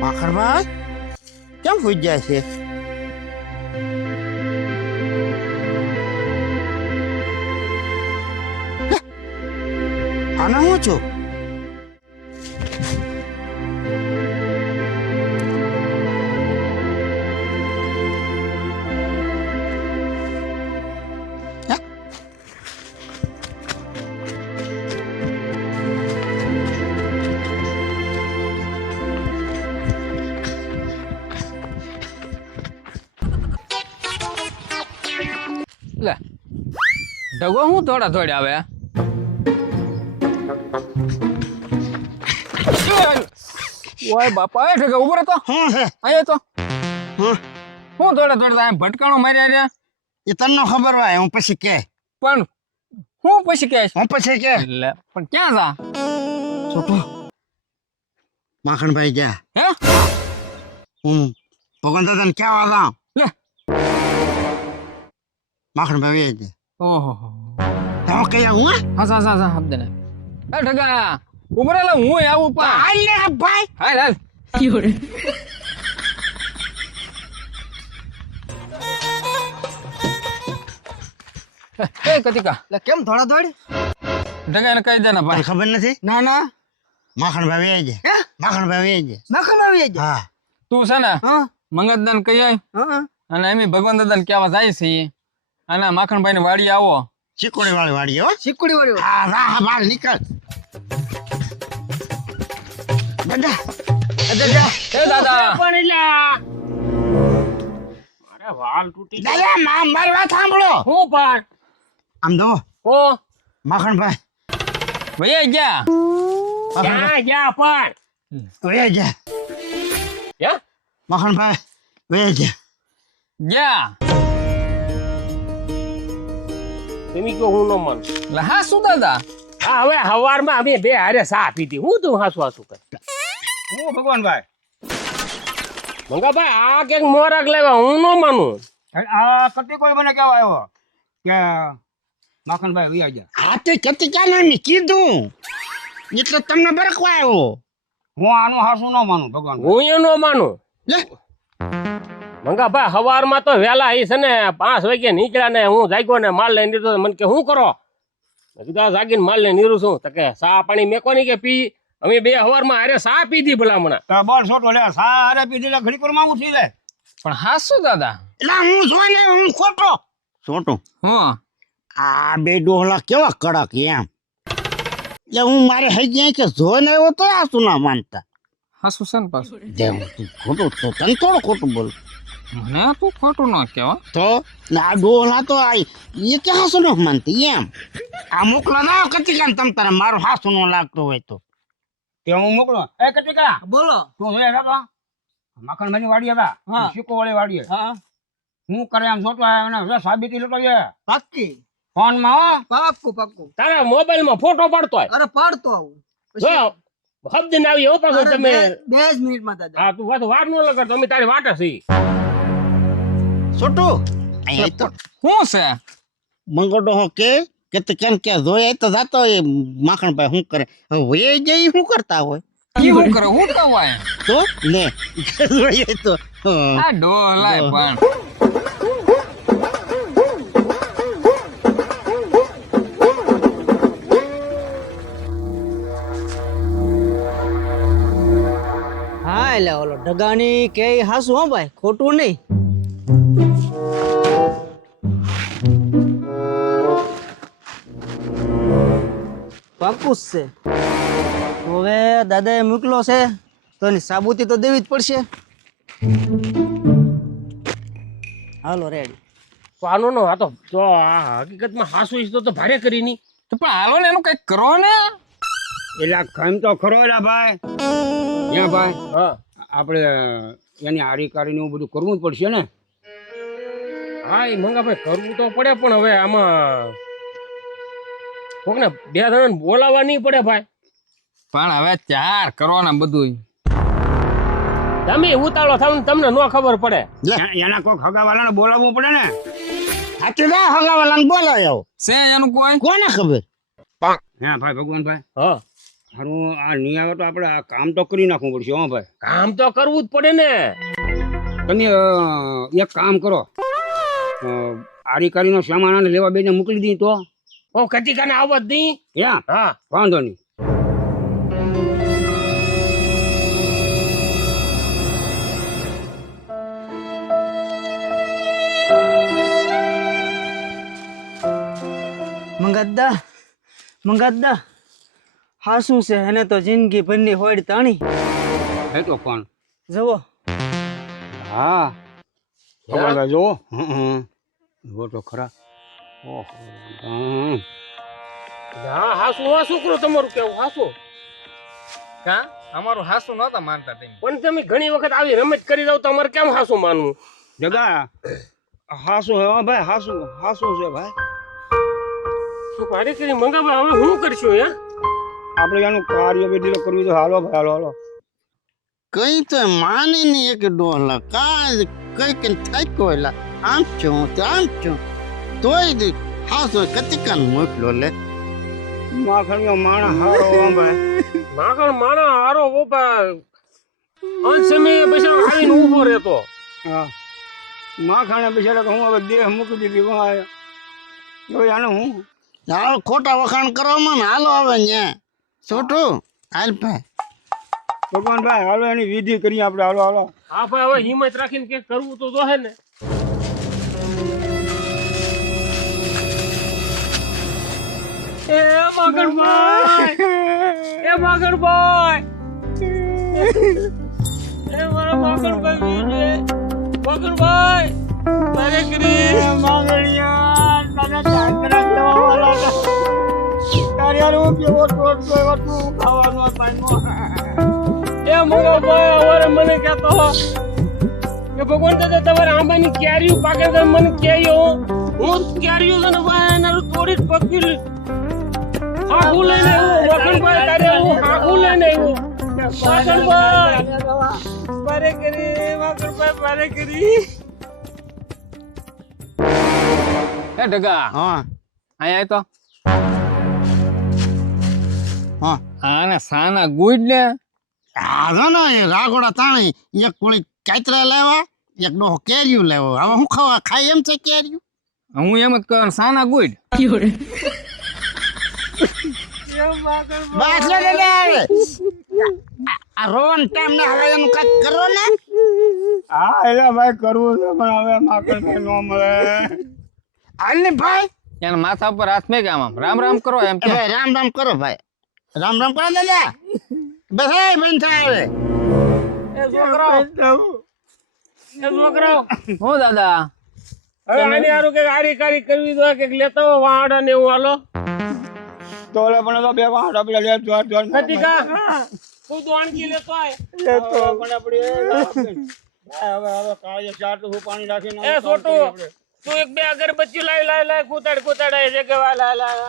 માખણભાઈ કેમ ફૂટ જાય છે? આના હું છું? લે ઢગો હું થોડા થોડે આવે ઓય બાપા એ ઢગા ઉભો તો હું છે? આયો તો હું હું થોડા થોડા ભટકાણો માર્યા રે એ તને ખબર હોય, હું પછી કે પણ હું પછી કહેશ હું પછી કે લે પણ ક્યાં જા છોટો માખણભાઈ ગયા હે હું ભગવાન દાદાને કહેવા જાઉં. લે માખણભાઈ ગયા ઓહો તમે કઈ આવું? હા હબદે ને એ ઢગા ઉભો રે હું આવું પા હાલ ને ભાઈ. હાલ હાલ એ કતિકા એટલે કેમ થોડા દોડ? ઢગા ને કહી દે ને તને ભાઈ ખબર નથી? ના ના માખણભાઈ ગયા હે માખણભાઈ ગયા. નખમ આવી જાય. હા તું છે ને હા મંગતદાન કહી આય હા અને એમ ભગવાન દાદાને કહેવા જાય છે અને માખણભાઈ ની વાડી આવો ચીકોડી વાળી વાડી હો. શીકડી વાળી. હા રાહ બાર નીકળ બધા એ દાદા પણ એટલે અરે વાલ તૂટી દાદા મારી વાત સાંભળો. હું પણ આમ દો ઓ માખણભાઈ ભૈયા ગયા ક્યાં ગયા પણ વયા ગયા. હે માખણભાઈ વયા ગયા. ગયા તમે કહો હું ન માનું લે હા શું દાદા હા હવે હવારમાં અમે બે હારે સા પીધી હું તું હાસુ કર હું ભગવાનભાઈ મંગાભાઈ આ કેક મોરાક લેવા હું ન માનું આ કટી કોઈ મને કેવા આવ્યો કે માખણભાઈ વૈયા ગયા. આ તો કતિકાને કીધું એટલે તમને બરકવા આવ્યો. હું આનું હાસું ન માનું ભગવાન. હું એ ન માનું લે મંગાભાઈ હવારમાં તો વહેલા એ છે ને 5 વાગે નીકળ્યા ને હું જાગ્યો ને માલ લઈને દીધો મને કે શું કરો મેં કીધું આ જાગીને માલ લઈને નીરું છું તો કે સા પાણી મેકોની કે પી અમે બે હવારમાં હારે સા પીધી ભલામણા તો બોલ છોટો લે સારે પીધી લે ઘડી પર માં ઉઠી જાય. પણ હા શું દાદા એટલે હું જોઈને હું ખોટો છોટું. હું આ બે ડોહલા કેવા કડક એમ. એટલે હું મારે હઈ ગયા કે જોઈને આવ્યો તો આ શું ના માનતા. હા શું છે ને પાછું જેમ તું ખોટું તો તને થોડું ખોટું બોલ મને તું ખોટું ન કહેવા તો ને આ ડોહલા તો આ એ કે હાસું ન માનતી એમ. આ મોકલો ના કતિકાને તમ તારે મારું હાસું ન લાગતું હોય તો. તે હું મોકલો. એ કટિકા બોલો. તું જોયા હતા માખણભાઈની વાડી હતા હા. શીકો વાળી વાડી. હા હું કરે આમ જોતો આવ્યો સાબિતી લેતો છે પાક્કી ફોન માં હો. પાક્કું પાક્કું. તારા મોબાઈલમાં ફોટો પાડતો હોય અરે પાડતો આવું જો શબ્દ ના આવી હો પાછો અરે તમે બે જ મિનિટમાં દાદા. હા તું વાત ન લગાડતો અમે તારી વાટ હશી છોટું અહીંયા તો શું છે મંગળો હો કે કેમ કે જોયા તો જાતો હોય માખણભાઈ શું કરે હવે એ જઈ શું કરતા હોય ઈ હું કરે હું કવાય તો ને જોઈએ તો આ ડોલાય પણ હા એટલે ઓલો ઢગાની કે હાસું હો ભાઈ ખોટું નહીં. પાક્કું જ છે. હવે દાદાએ મોકલો છે તો એની સાબુતી તો દેવી જ પડશે. હાલો રેડી. આનો નો આ તો જો આ હકીકતમાં હાસુ ઈસ તો ભારે કરી ની તો પણ હાલો ને એનું કઈક કરો ને એટલે ખમ તો ખરો એલા ભાઈ. ક્યાં ભાઈ હા આપણે એની હારી કાઢીને એવું બધું કરવું જ પડશે ને. હા એ મંગાભાઈ કરવું તો પડે પણ હવે આમાં કોકને બે જણાને બોલાવવા નહીં પડે ભાઈ પણ હવે ચાર કરો ને બધું તમે ઉતાળો થાવ ને તમને નો ખબર પડે એના કોઈક હગાવાલાને બોલાવવું પડે ને. સાચું ના હગાવાલાને બોલાયો છે એનું કોઈ કોને ખબર. હા ભાઈ ભગવાનભાઈ હા હારું આ નહીં આવે તો આપણે આ કામ તો કરી નાખવું પડશે હો ભાઈ. કામ તો કરવું જ પડે ને. તમે એક કામ કરો, આરી કારીનો સામાન આને લેવા બેને મોકલી દી તો. હું કતિકાને આવવા જ નહીં. યા હા વાંધો નહીં. મંગાદા હા શું છે એને તો જિંદગી ભરની હોડ તાણી હે તો પણ જુઓ હા ખબર જો જો તો ખરા. ઓહો હા હાસું કરો તમારું કેવું હાસું. કા અમારું હાસું નહોતા માનતા તમે. પણ તમે ઘણી વખત આવી રમત કરી દઉં તમારે કેમ હાસું માનવું. જગા હાસું હે હો ભાઈ, હાસું હાસું છે ભાઈ. શું કાર્ય કરી મંગાવા હવે હું કરશું હે. આપણે એનું કાર્ય બેઠી તો કરવું તો હાલો ભાઈ હાલો હાલો. કઈ તો માને નહીં એક ડોહલા કાંઈ કઈ કઈ થાક્યો એલા આમ છું તોય હાસો કતિકાન મોકલો લે. માખણિયો માણસ હારો હો ભાઈ. માગણ માણા હારો બાપા અંશમે પછી આવીને ઊભો રહેતો. હા માખાણે બિચારા હું હવે દેહ મૂકી દીધી વાય હવે આને હું હાલો ખોટા વખાણ કરવામાં ને હાલો હવે ન્યા છોટું હાલ ભાઈ. ભગવાન ભાઈ હાલો એની વિધિ કરીએ આપણે હાલો હાલો. હા ભાઈ હવે હિંમત રાખીને કે કરવું તો જોહે ને. એ મગનભાઈ એ મગનભાઈ એ મારા મગનભાઈ મગનભાઈ મારે કરી માંગણિયા નાના ચાકરા કેવા વાલા તારે યાર હું કેવો ટોટ તો એવા તું ખાવાનું પાઈનો. એ મગનભાઈ હવે મને કહેતો કે ભગવાન દાદા તમારે આંબાની કેરીઓ પાકે તો મને કહેજો. હું કેરીઓ છે ને ભાઈ એના થોડી જ પકવી હાકું લઈને આવ્યો મગનભાઈ તારે હું હાકું લઈને આવ્યો. મગનભાઈ મારે કરી મગનભાઈ મારે કરી. એ ઢગા હા અહીંયા તો હા આને સાના ગુડ ને આજો ને એ રાગોડા તાણી એક કોળી કાતરા લેવા એક ડોહો કેર્યું લેવો. હવે હું ખાવા ખાઈ એમ છે કેર્યું. હું એમ જ કહું સાના ગુડ. બસ લે લે આ રોન ટાઈમ ને હવે એનું કાંઈક કરો ને. હા એટલે ભાઈ કરવું છે પણ હવે માખણ ભાઈ નો મળે. હાલ ને ભાઈ એના માથા ઉપર હાથ મેં આમ રામ રામ કરો એમ કે ભાઈ રામ રામ કરો ભાઈ રામ રામ કરો દાદા. બસ એ બંધ થાય હવે. એ છોકરાઓ હું દાદા હવે આની હારું કે આરી કારી કરવી તો કે લેતો હો વાહડા ને એવું હાલો. તો ઓલે પણ તો બે વાહટ આપણે લે જોર જોર કતિકા તું તો આણકી લેતો આય. તો પણ આપણે હવે હવે કાળે ચાટ હું પાણી રાખીને એ છોટુ તું એક બે અગરબત્તી લાય કૂતાડ એ જગ્યા લાય.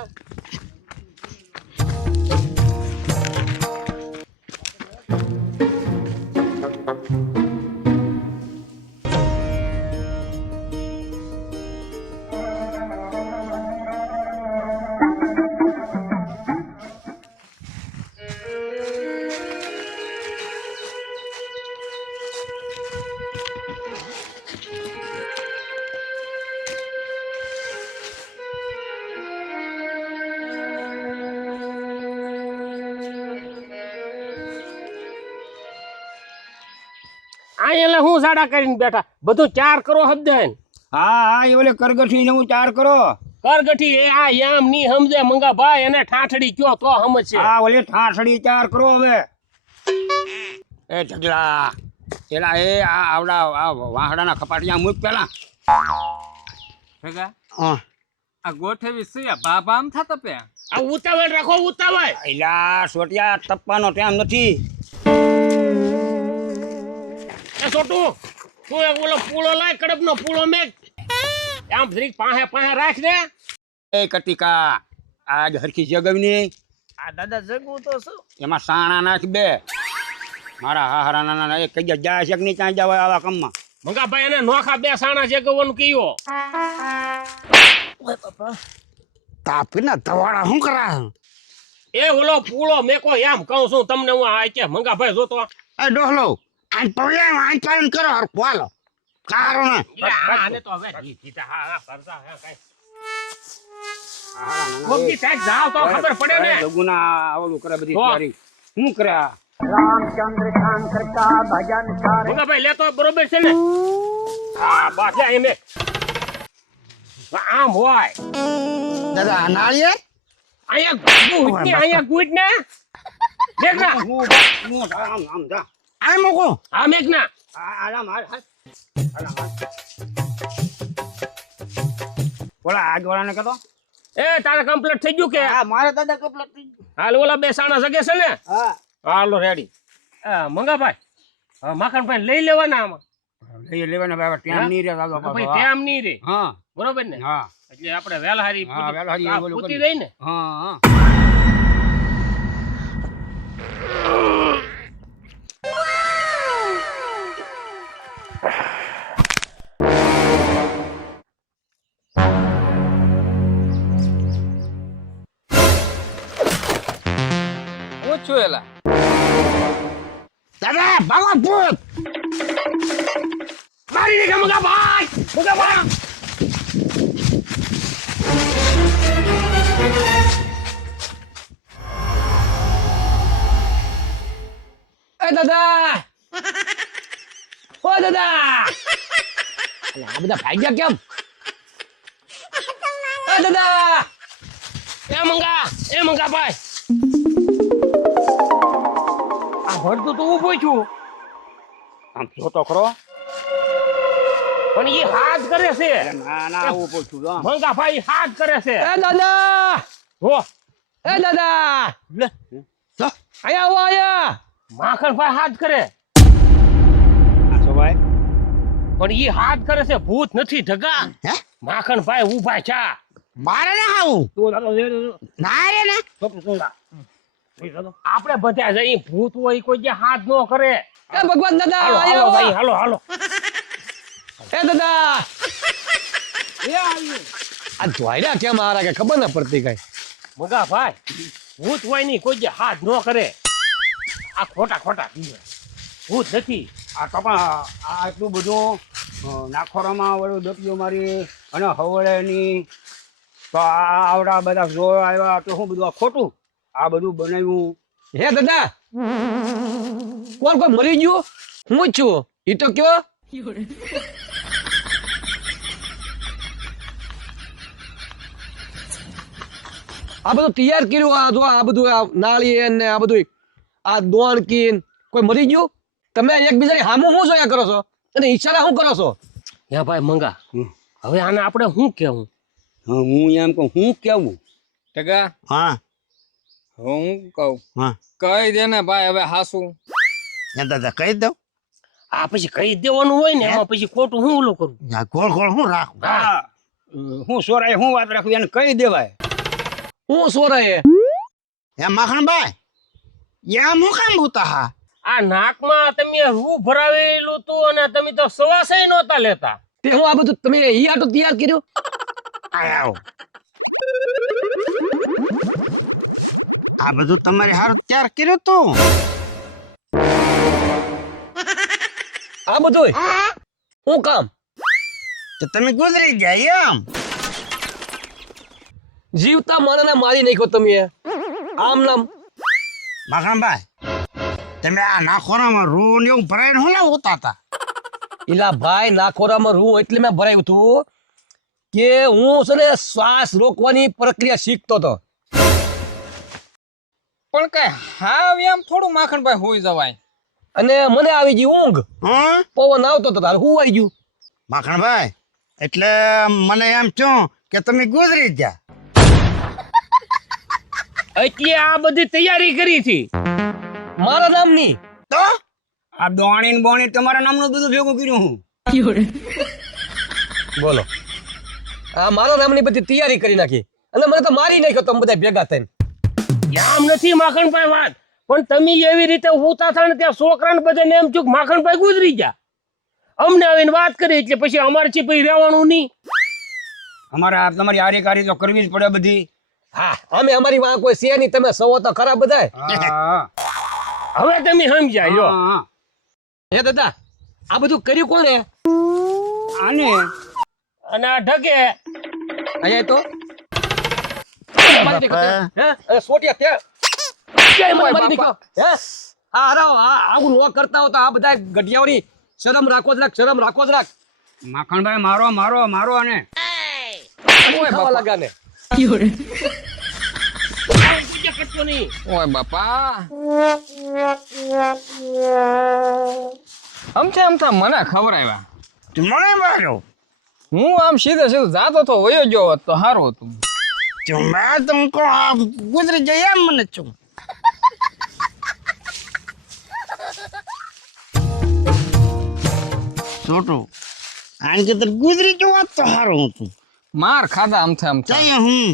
એટલે હું સાડા કરીને બેઠા બધું ચાર કરો હબદેન. હા હા એ ઓલે કરગઠી ને હું ચાર કરો કરગઠી એ આ યામ ની સમજે મંગા ભાઈ એને ઠાઠડી કયો તો સમજશે. હા ઓલે ઠાઠડી ચાર કરો હવે. એ ઢગલા પેલા એ આ આવડા આ વાહડાના ખપાટિયા મૂક પેલા. ઢગા હા આ ગોઠવી સુયા બાબા આમ થતો પે આ ઉતાવળ રાખો ઉતાવળ. એલા સોટિયા તપવાનો ટાઈમ નથી. એ છોટું તું એક ઓલો પૂળો લાય કડબનો પૂળો મેક આમ જરીક પાહે રાખ દે. એ કતિકા આજ હરખી જગવની આ દાદા જગવું તો શું. એમાં સાણા નાખ બે. મારા હાહરા નાના એક કઈ જાય છે કે નહીં ત્યાં જવાય આવા કામમાં. મંગા ભાઈ એને નોખા બે સાણા જગવવાનું કયો. તાપીના ધવાડા શું કરા એ ઓલો પૂળો મેકો એમ કહું છું તમને હું આ કે મંગાભાઈ જોતો એ ડોહલો આન પવયા આન પાન કરો હર પાલો કારો ના આને તો હવે જીતા હા કરતા હે કઈ કોકી સાહેબ જાવ તો ખબર પડે ને જગુના ઓલું કરે બધી તો. તૈયારી શું કર્યા મંગાભાઈ લેતો બરોબર છે ને હા બસ લે એમે આમ હોય દાદા નાળિયેર અહીંયા ગુડ ને દેખ ના હું આમ જા આ મોકો આ મેક ના આરામ હાલ ઓલા આગવાળાને કહેતો એ તારે કમ્પ્લીટ થઈ ગયું કે હા મારે દાદા કપલા હાલ ઓલા બે સાણા જગે છે ને હા હાલો રેડી મંગાભાઈ હા માખણભાઈ લઈ લેવાના આમાં લઈ લેવાના બાબા ટાઈમ નહીં રહે દાદા ભાઈ ટેમ નહીં રે હા બરોબર ને હા એટલે આપણે વેલહારી હા, વેલહારી ઓલું પૂતી કરી. દઈ ને હા હા ઓછું એલા દાદા ભાગો ભૂત મારી દે મંગાભાઈ એ દાદા ઓ દાદા અલે આ બધા ભાગ્યા કેમ એ દાદા એ મંગાભાઈ આ ભરતું તો ઊભો છું આમ જોતો ખરો પણ એ હાથ કરે છે ના ના આવું પૂછું જો મંગાભાઈ હાથ કરે છે એ દાદા હો એ દાદા લે તો આયા આવો આયા માખણભાઈ હાથ કરે આ સો ભાઈ પણ એ હાથ કરે છે ભૂત નથી ઢગા હે માખણભાઈ ઊભા છે મારે ના આવું તું દાદા ના રે ના આપણે બધા જઈ ભૂત હોય કોઈ જે હાથ ન કરે એ ભગવાન દાદા હાલો આયા હાલો ભાઈ આવો. હાલો એ દાદા આ ધોયડા કેમ આ કે ખબર ના પડતી કઈ મંગાભાઈ ભૂત હોય નહીં કોઈ જે હાથ ન કરે આ ખોટા ભૂત નથી આ તો પણ આ એટલું બધું નાખોરામાં ઓલું દપિયો મારી અને હવળેની તો આ આવડા બધા જોર આવ્યા તો શું બધું આ ખોટું આ બધું બનાવ્યું હે દાદા કોણ કોઈ મરી ગયું હું જ છું ઈ તો કયો આ બધું તૈયાર કર્યું આ જો આ બધું આ નાળિયેર ને આ બધું આ દોણકીન કોઈ મરી ગયું તમે એકબીજાની હામું શું જોયા કરો છો અને ઈશારા શું કરો છો હે ભાઈ મંગા હવે આને આપણે શું કેવું હા હું એમ કહું હું કેવું ટકા હા હું કહું હા કહી દે ને ભાઈ હવે હાસું એ દાદા કહી દઉં આ પછી કહી દેવાનું હોય ને એમાં પછી ખોટું હું ઓલું કરું આ ગોળ ગોળ હું રાખું હા હું સોરાય હું વાત રાખું એને કહી દેવાય હું સોરાય એ માખણભાઈ યા મુકામ હોતા હા આ નાકમાં તમે રૂ ભરાવેલું હતું અને તમે તો સવાસે નહોતા લેતા તે હું આ બધું તમે ઈ આટો તૈયાર કર્યું આવો આ બધું તમારે હારું તૈયાર કર્યું તું આ બધું હું કામ તો તમે ગુજરી ગયા એમ જીવતા માણસને મારી નાખ્યો તમે આમ નામ માખણભાઈ તમે આ નાખોરામાં રૂ ને એવું ભરાઈને હું ના હોતા હતા ઇલા ભાઈ નાખોરામાં રૂ એટલે મેં ભરાયું હતું કે હું છે ને શ્વાસ રોકવાની પ્રક્રિયા શીખતો હતો પણ કઈ હાવ એમ થોડું માખણભાઈ હોઈ જવાય અને મને આવી ગઈ ઊંઘ હા પવન આવતો હતો તારે હું આવી ગયું માખણભાઈ એટલે મને એમ છું કે તમે ગુજરી ગયા એટલે આ બધી તૈયારી કરી હતી મારા નામની તો આ દોણી ને બોણી તમારા નામનું બધું ભેગું કર્યું હું બોલો આ મારા નામની બધી તૈયારી કરી નાખી અને મને તો મારી નાખ્યો તમે બધા ભેગા થઈને આમ નથી માખણભાઈ વાત પણ તમે એવી રીતે હોતા હતા ને ત્યાં છોકરાને બધાને એમ થયું કે માખણભાઈ ગુજરી ગયા અમને આવીને વાત કરી એટલે પછી અમારે પછી રહેવાનું નહીં અમારે આ તમારી આરી કારી તો કરવી જ પડે બધી હા અમે અમારી વાં કોઈ છે નહીં, તમે સવો તો ખરા બધાય. હા હવે તમે સમજ્યા લ્યો. હા હે દાદા આ બધું કર્યું કોણે? આને અને આ ઢગે અહીંયા તો મારી દીકરો. હે અરે સોટિયા તે મારી દીકરો. હે હા હરાવ આવું ન કરતા હો તો આ બધા ગઢિયાઓની શરમ રાખો જ રાખ, શરમ રાખો જ રાખ. માખણભાઈ મારો મારો મારો અને ખાવા લાગ્યા ને. કરતો નહીં. ઓય બાપા અમથા મને ખવડાવ્યા. મને મારો હું આમ સીધે સીધો જાતો તો વયો ગયો હોત તો સારું હતું. જો મેં तुमको आप गुजरी गया મને છું છોટો આન કે તર ગુજરી જો તો હારું હતું માર ખાધા અમથા ચાય હું